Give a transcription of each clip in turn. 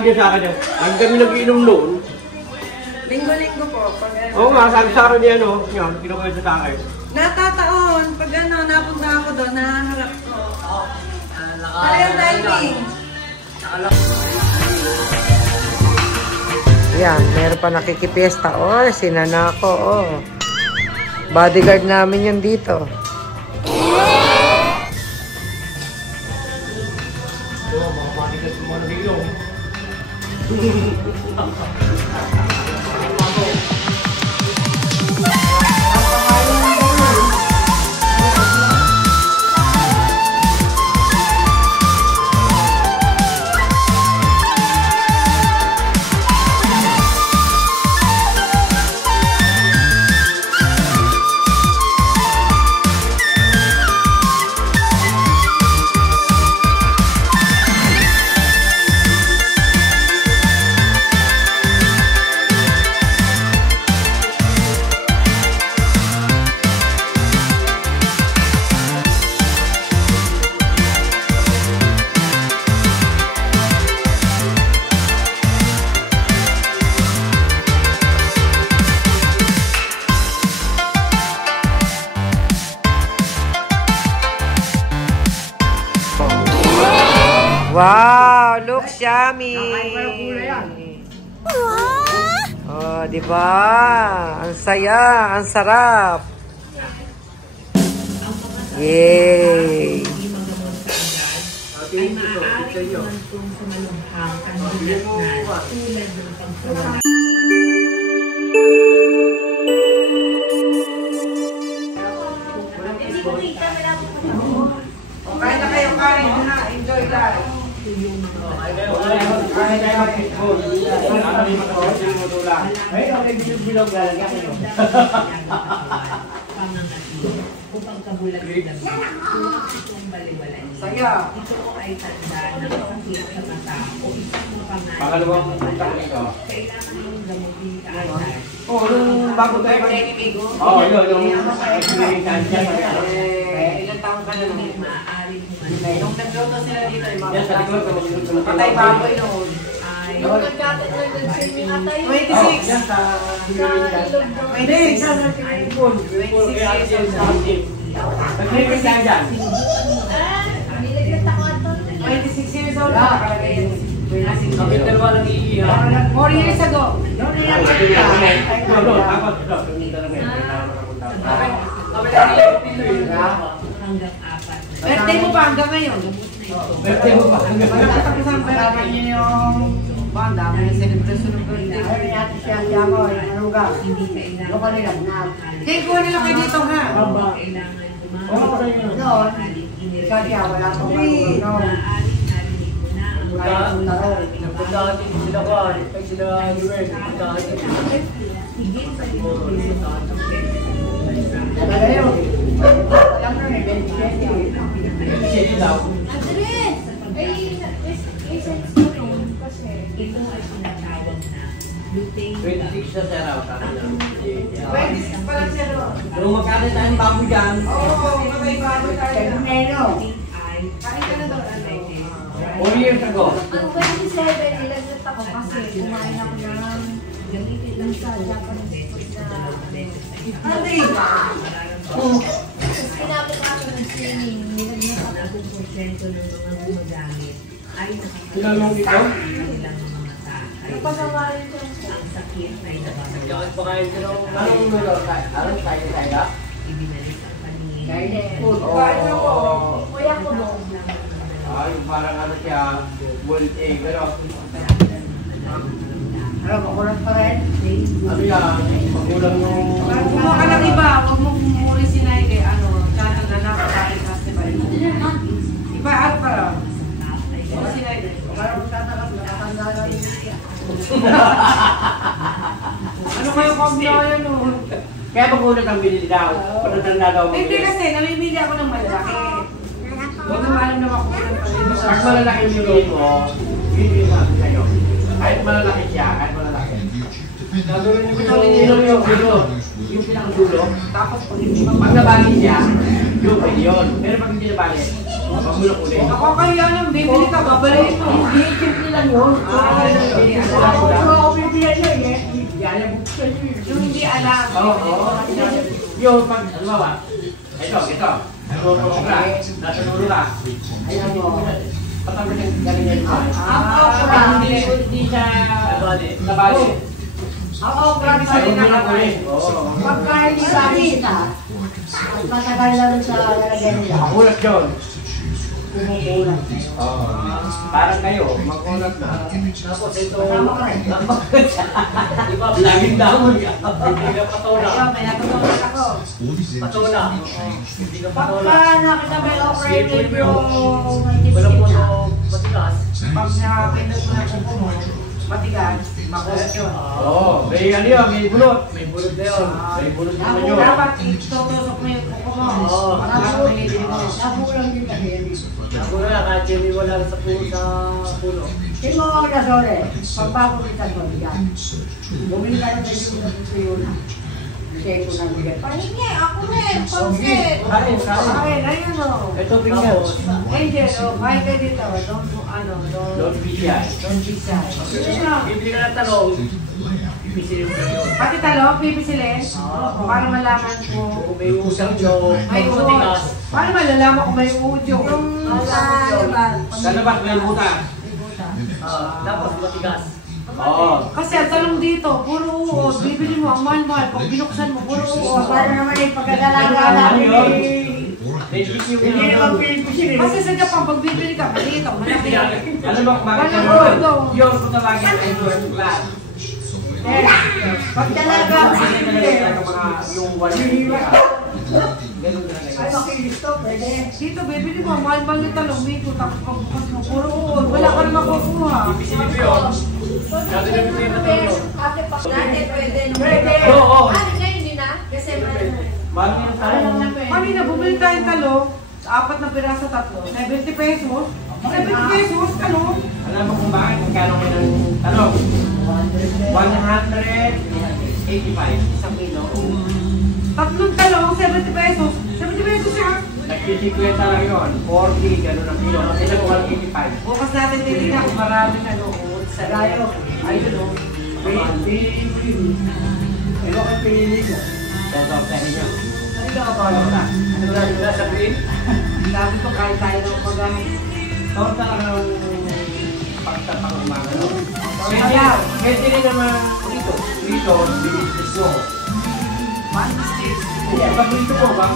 sabi niya sa akin niya, ang kami nag-iinom noon. Linggo-linggo po. Oo nga, sabi sa akin niya, no? Yan, kinukwento sa akin. Natataon, pag napunta ako doon, naharap ko. Parang diving. Yan, meron pa nakikipiesta. Oh, sinanako, oh. Bodyguard namin yun dito. Mga bodyguard mo na rilong. Wow, looks yummy. Oh, di ba? Ang saya, ang sarap. Yay! Ay maaari kumantong sa malubhang kandidatnan tulad ng pagkawa. Kain na kayo, kain na. Enjoy lang. Upang kabulag ng itong baliwalay. Ito ay tanda ng sakit sa mata o isang pangalan. Kailangan mong gamutin kaagad. Oo, yung bago tayo. Oo, yung experience dyan. Ilang taon ka na nun? Maaaring Nung nagluto sila dito, Yan, sa likod. patay baboy noon. Yung nagkatag-nag-sing ni atay. 26. Yan, sa Ilog daw. 26. 26 yan dyan. Nilagyan ako ato. 26 years old na nakalagay yun. Kami dalawa nang iiya. 4 years ago. Noon nila-check ka. hanggang 4. Birthday mo pa hanggang ngayon? Birthday mo pa hanggang ngayon? Tapos ang birthday niyo yung banda, may celebration ng birthday. Hindi kailangan Kaya kuha nila kayo dito ha? kailangan Kaya wala pang narinig mo na ang Nagpuntahan din sila ko, ay sila Yuel, nagpuntahan din. higit sa limang Sige daw. Andres! Ay, essence ko noon kasi. ito ay sinatawag na lutein 26 na sir, sabi na. 26 pa lang siya doon. Pero magkano tayong baboy dyan? Oo, may baboy tayo. ay Kain ka na doon, ano? 4 years ago. Ang 27, nilagot ako kasi kumain ako ng gamitin lang sa Japanese food na Ate! tapos kinabukasan ng swimming, nilagot ako. 10% ng mga gumagamit ay Sinalong ito? kanilang mga mata ay Napasama rin siya. ang sakit ay nababalik. Yakit pa kayo sila. Anong nulo? Anong tayo tayo? Ibinalik ang paningin. Food. Kain ako. Kuya ko doon. Yung parang ano siya, world egg, pero Makulang pa rin. ano yan, magulang yung... Kumuha ka ng iba, huwag mo kumuli si Naide, channel na na, kapatid festival. Iba, at para. Kumuha si Naide. Ano kayo pag-noya nun? Kaya magulang ang binili daw, panatanda daw mo. Hindi kasi, namimili ako ng malaki. Huwag naman alam na makukulang pa rin. Pag malalaki yung bilhin mo, bibili natin sa'yo. Kahit malalaki siya, kahit malalaki. Gagawin yung pinakadulo. Tapos pag nabali siya, yung yun. Pero pag hindi nabali, mabulok ulit. Ako kaya nang bibili ka, babalik mo. Hindi, simple lang yun. Yung hindi alam. Oo. Yung pag, halimbawa, ito. Nururo ka. Nasa nuro ka. Ayan mo. Patapos yung galing yan. Hindi siya nabali. Ang okra pa rin nakakain. Pagka hindi bakita, matagal na rin sa lalagyan nila. Makulat yun. Kumukulat. Parang kayo, makulat na. Tapos ito, Kasama ka rin. di ba, laging dahon ka. Hindi ka patona. Ayun, may natutunan ako. Patona. Hindi ka patona. Pagka nakita may operative yung Walang nagtisikip na, puno, matigas. Pag nakapindot mo na kuko mo, matigas, makulat yun. Oo, may ano yun, may bulot. May bulot na yun. May bulot naman yun. Dapat itutusok mo yung kuko mo. Oo. Para mahili mo. nabulang din kasi yun. Ako na lang, kahit hindi wala sa puno. Sino ang nasole? Pagpapagitan mo yan. Bumili ka ng medyo na tuyo na. Kasi ko nang bigay. Pahingi, ako rin. Pangkit. Kain. Ayun, ayun o. Ito, bigyan. Angel, o, kahit kayo dito, don't Don't be shy. decide. Bibili ka ng talong. Pisilin mo na yun. Pati talong, pipisilin. Para malaman ko. Kung may usang nyo, May matigas. uod. Para malalaman ko may udyo. Sa labas may buta. Tapos matigas. Oo. Kasi ang talong dito, puro uod. Bibili mo, ang mahal-mahal. Pag binuksan mo, puro O, uod. para naman yung pagkagalaga namin May tissue hindi yun. naman pilipisin. Kasi sa Japan, pag bibili ka, malito, malaki. Alam mo kung bakit Walang yun? uod. Yun, kung tawagin ay first class. Pagkalaga mo Kasi pilipisin. talaga mga yung walang tissue. Ganun ka Ay, na makilis to, pwede. Dito, bibili mo, mahal-mahal yung talong. Dito, tapos pagbukas mo, puro uod. Wala ka na makukuha. Pisilin mo yun. Dati na bibili na talong. Ate, dati pwede. Pwede. Oo. Ano ngayon din na? Kasi Mahal yung talong. Kanina, bumili tayong talong. 4 na piraso, 3. 70 pesos. 70 pesos, talong. Alam mo kung bakit magkano kayo ng talong? 185 isang kilo. 3 talong, 70 pesos. 70 pesos siya. Nagtitikwenta lang yun. 40, gano'n ang kilo. Kasi lang 185. Bukas natin titignan kung marami na noon sa layo. Ayun o. Ano kang pinili ko? Toto, pwede nyo. Ano ka kapalo na? Ano ba yung nasa green? Sabi ko kahit tayo ng magamit. Torta lang ng pagtatang umaga. Torta. Pwede rin naman dito. Dito, binibilis mo. Hindi, paborito ko ba?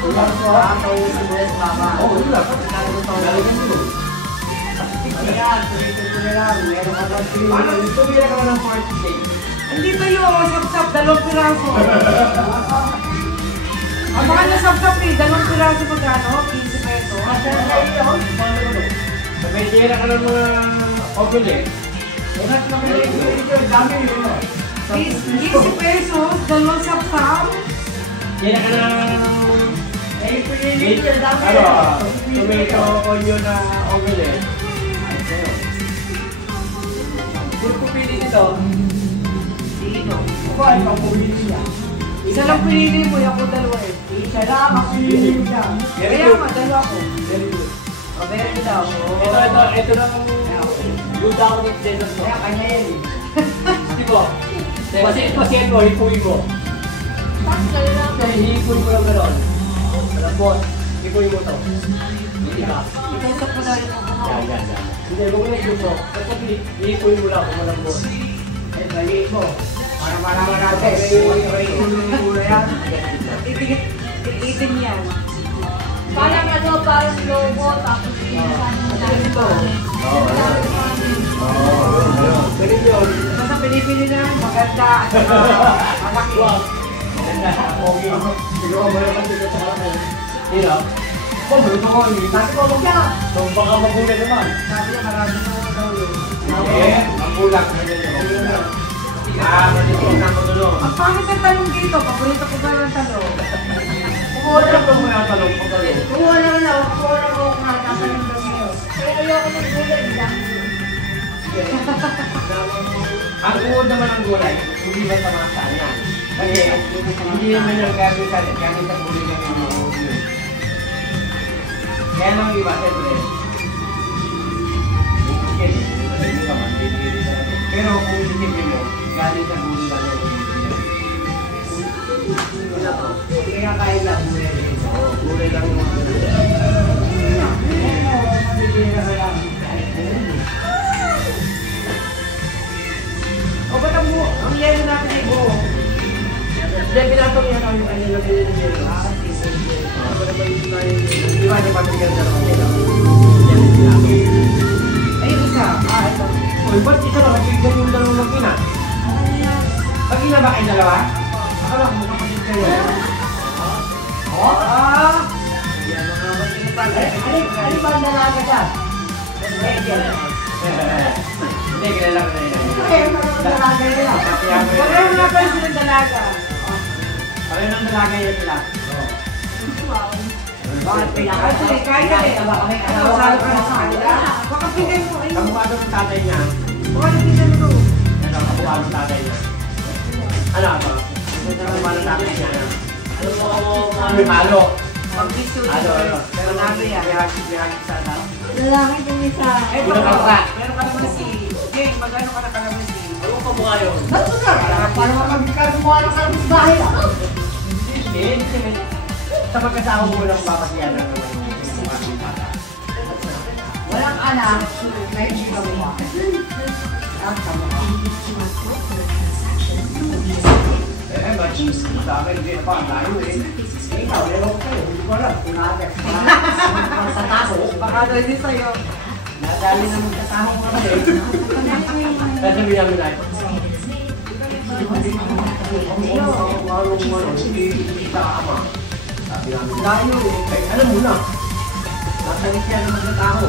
Ulang ko, ako yung sibuyas mama. Oo, yun lang. Lalagyan mo. Ayan, tuloy-tuloy ko na lang. Meron ka bang pinili? Ano, tumira ka ng 40 days. Andito yung sap-sap, 2 piraso. Ang mga nasap-sap eh, 2 piraso magkano? 15 pesos. Masarap na yun. So, may tira ka ng mga obule. Unas naman na yung pinili ko. Dami yun. 15 pesos, 2 sap-sap. Tira ka ng Eh, yung pinili ko. Dami ano, yun. tomato, onion na obule. Kung pupili nito, Sino? Ako ay pagpumili niya. Isa lang pinili mo, ako 2 eh. Isa lang ang pinili niya. Very Kaya good. nga, 2 ako. Very good. O, meron din daw. ito na duda ako ng desert mo. Kaya kanya yan eh. Di ba? Kasi ito, hipuin mo. Pascal lang. Kasi hipuin mo lang gano'n. Malambot. Hipuin mo to. Hindi ka. Itusok mo daw yung kuko mo. Yan. Hindi, huwag mo na isuso. Kasi hipuin mo lang kung malambot. Eh, balik mo. Para malaman natin. Yung yan. Itin yan. Parang ano, parang lobo, tapos inisan mo na ito. Pero yun, Basta pinipili na maganda. Malaki. okay. Siguro mo naman dito sa kanan. Hindi na. Paborito ko, hindi. Sabi ko, huwag yan. So baka magulat naman. Sabi niya marami na ako daw yun. Eh, ang kulang. Malito na ako doon. Ang pangit ng talong dito, paborito ko ba yung talong? Kumuha lang ko mga talong. Kumuha lang na ako. Kumuha lang ako kung natatanong daw niyo. Pero ayoko ng gulay lang. Ang uod naman ang gulay, hindi ba tama sa yan? Kasi hindi naman yung gamit sa gulay ng uod yun. Kaya lang iba, siyempre. Pero kung isipin mo, galing sa gulo lang yung kaya kaya lang gulay lang yung mga o ba't ang yelo natin ay buo? Hindi, pinatong yan ang kanya lang yung yelo. Di ba niya patigyan na lang yelo? Ayun isa. Ito. Uy, ba't isa lang? Pagpigyan yung dalawang mag-ina? Mag-ina ba kayo dalawa? Akala ko makapagin kayo. Yan mga mag-ina pala. Ano ba ang dalaga dyan? Hindi, kilala ko na yun. Dalaga yun. Pareho nga pa silang dalaga. Pareho ng dalaga yun sila. Bakit pinaka? Kasi kaya eh. Ano, salo ka na sa kanila? Baka bigay mo. Kamukha doon ng tatay niya. Baka nabigyan mo. Ano, kamukha ng tatay niya. Ano ako? Kamukha ng tatay niya. Ano? Halo. Pag-biso Halo, ano? Pero nabi yan. Bihagi sana. Lalaki din isa. Eh, Hindi na baka kalpa. meron ka naman si Jane. Magano ka na kalamansi? Ano ka mukha yun? Para makagkakaroon mo ka ng bahay. Hindi. Sa pagkasama mo lang papasyan ng mga bata. Walang anak, na hindi ka mo. Ba't sa akin hindi na pa ang layo eh. Ikaw, ewan ko kayo. Hindi ko alam. Kunagay. Sa taso. Baka doon din sa'yo. Nadali na magkasama ko kasi. Sasabi namin na ito. Hindi sa ama. Sabi namin, layo eh. Ay, alam mo na. Nasalit yan naman ng tao.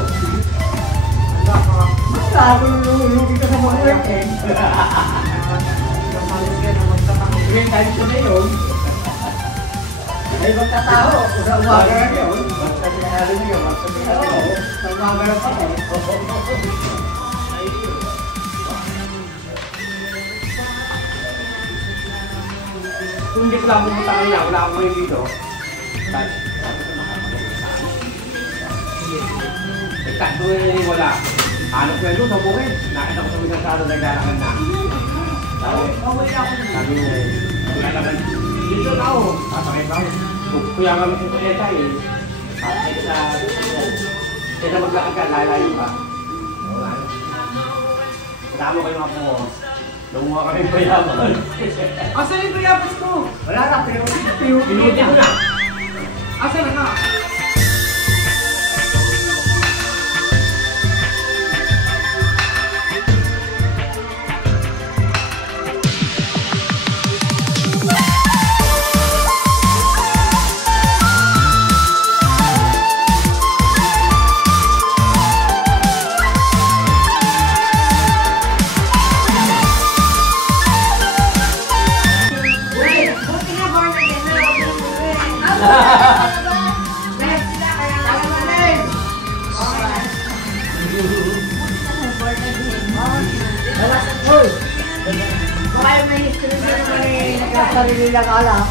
Lalo nung dito sa mga working. Ngayon tayo ko na yun. Ay, magkatao. Sa umaga na yun. Basta sinahalo na yun. Basta sinahalo. Sa umaga na pa eh. Kung hindi ko lang pumunta kanina, wala akong ngayon dito. Nagtatlo na yun, wala. Hanap ko yun, sa bukid. Nakita ko sa mga saro, naglalakad na. Sabi niya eh, wala naman. Dito na ako. Sasakay ba ako? Kuya kami sa kuleta eh. Ay sa... Kaya maglakad ka, lalayo pa. Kasama ko yung ako mo. Nanguha kami payaman. Asan yung kuyapas ko? Wala na, pero pinuti ko na. Asan na ka? Buti na born again na Baka yung may history na may nagkasarili lang alam.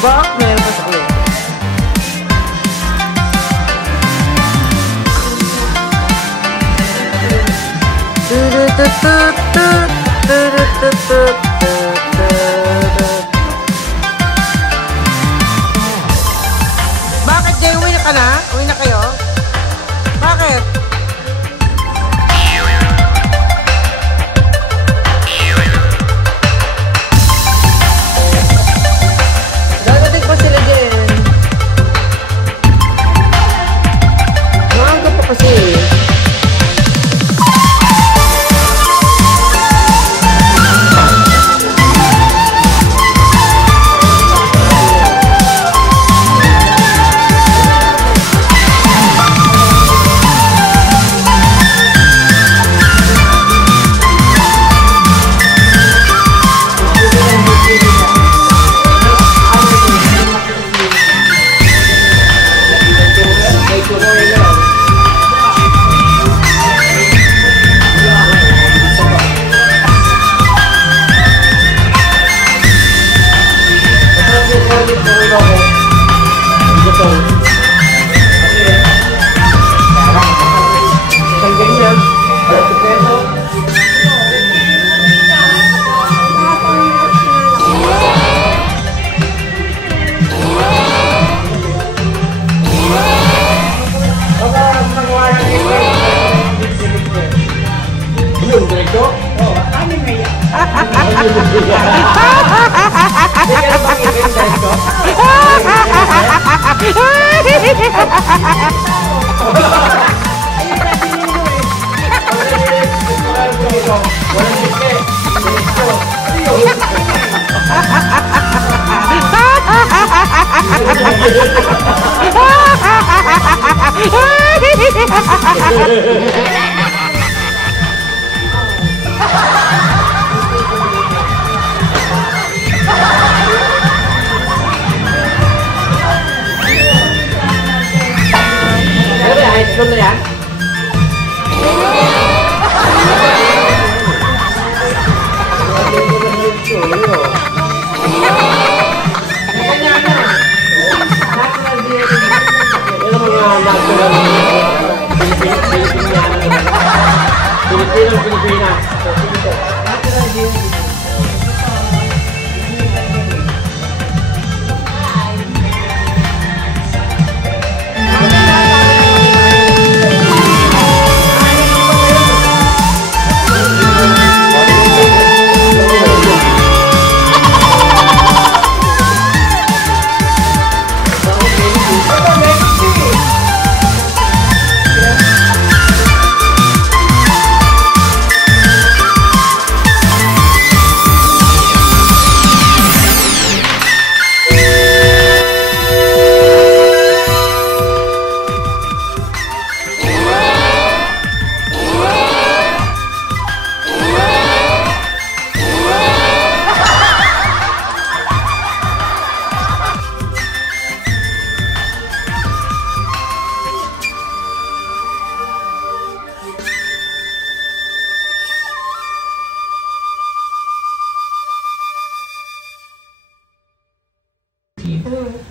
Aba, meron pa sa kuya. Bakit kayo? Uwi na ka na? Uwi na kayo? Bakit? Dadating pa sila din. Maaga pa kasi. ito. Isang ganyan. 30 peso. Baka magawa ng yun, direkto? Oo, ano na yan? Hindi ka na bakit direkto? Walang sike. Direkto. Ice cream na yan? Pilipinas.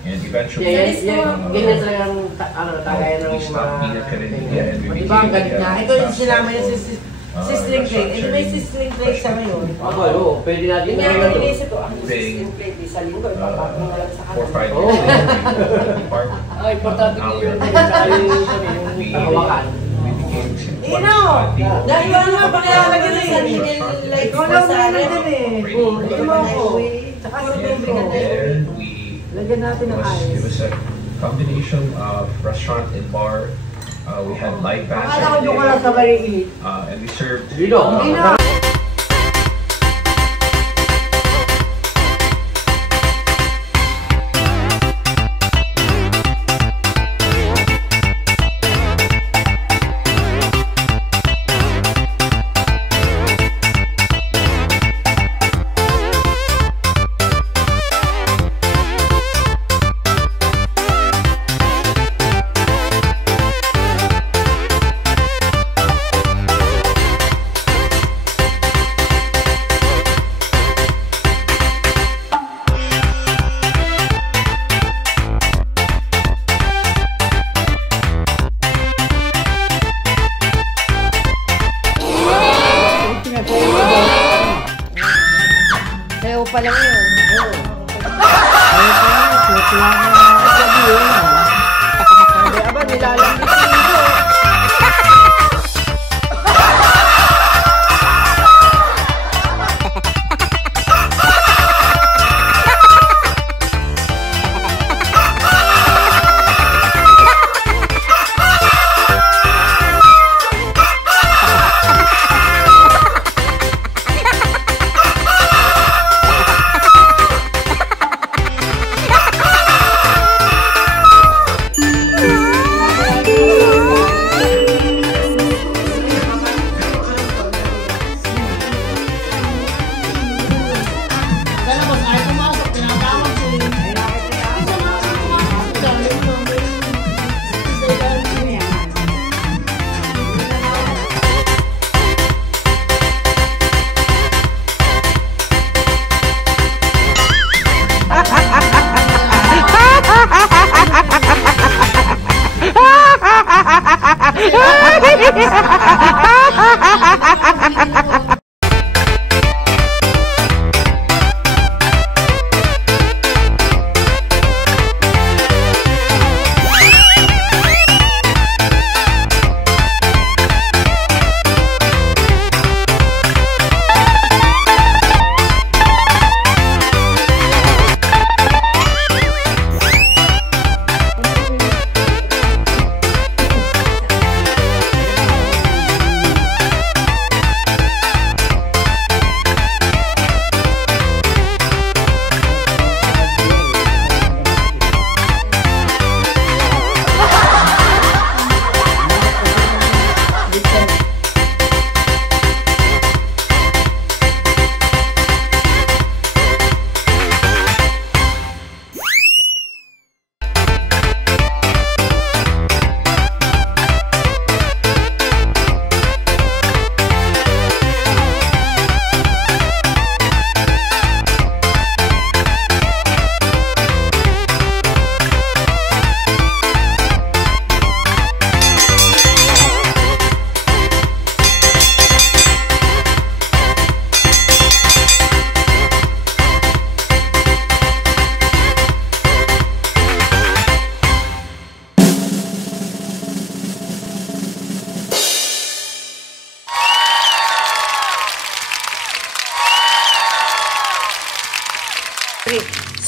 And eventually, Ganyan talaga ang tagay ng we stopped being a Karendia and we diba ang galit became na? Ito yung sinama niya si Sizzling Plate. Ito may Sizzling Plate siya ngayon. Ako, oo. Pwede natin Yung na nga ito. inisip ko, ang Sizzling Plate, isa linggo, ipapakong na lang sa 4 or 5 kanan. years ago, we departed. Ay, importante ko yun. We Kahawakan. became Ino! Dahil ano nga, pakilalagyan na yan. Like, ikaw lang na din eh. Ito mo ako. Tsaka sa tubig na tayo. And we Lagyan natin ng it ice. was a combination of restaurant and bar. We had live bands Akala ko every doon ko day, lang sa bariin. and we served Dino. Ino!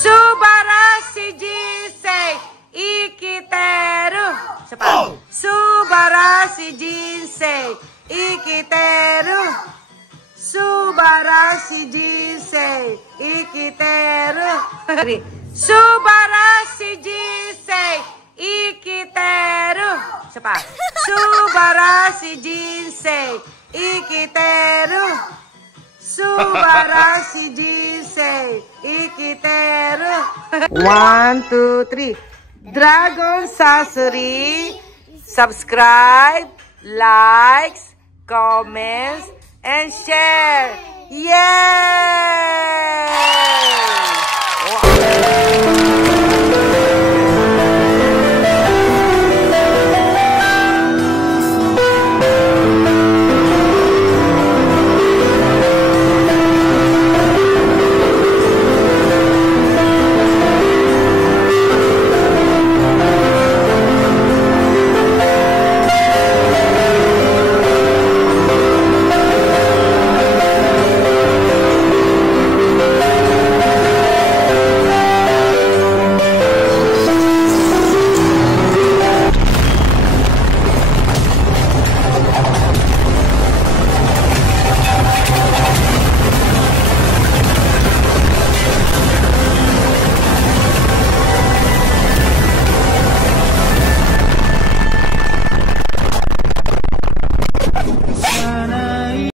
Subara si Jinsei Ikiteru. Siapa? Subara si Jinsei Ikiteru. Subara si Jinsei Ikiteru. Subara si Jinsei Ikiteru. Siapa? Subara si Jinsei Ikiteru. Subara si Jinsei Ikiteru. 1, 2, 3. Dragon Sasori. Subscribe, likes, comments, and share. Yay!